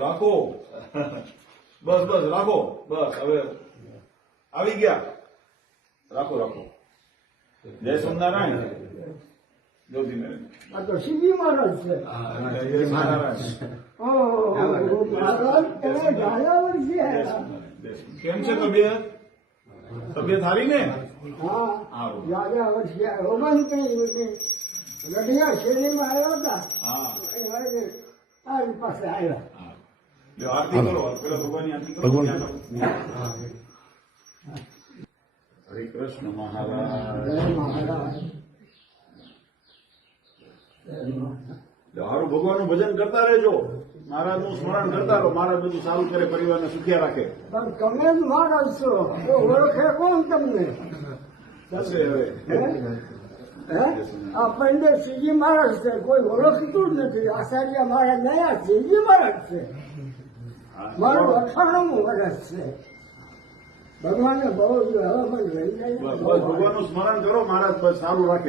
રાખો બસ બસ રાખો બસ હવે આવી ગયા રાખો રાખો જય સોમનારાયણ જ્યોતિ મેળે આ તો સીધી મહારાજ છે. જય સોમનારાયણ મહારાજ તમે ઝાલાવર છે. કેમ છે તબિયત તબિયત સારી ને હા સારું. ઝાલાવર છે. રોમાંચની ગઢિયા શેરીમાં આવ્યા હતા. હા આ પાસે આવ્યા. હા. લ્યો, આરતી કરો પેલા ભગવાનની આરતી કરો હરે કૃષ્ણ મહારાજ જય મહારાજ. સારું ભગવાનનું ભજન કરતા રહેજો મહારાજનું સ્મરણ કરતા રહો મહારાજ બધું સારું કરે પરિવારને સુખિયા રાખે પણ તમે જ મહારાજ છો તો ઓળખે કોણ તમને? થશે હવે હે? આ પંડિત શ્રીજી મહારાજ છે, કોઈ ઓળખતું જ નથી. આચાર્ય મહારાજ નયા શ્રીજી મહારાજ છે. મારું 98મું વર્ષ છે. ભગવાને બહુ હવામાન રહી જાય. બસ બસ ભગવાનનું સ્મરણ કરો મહારાજ બસ સારું રાખે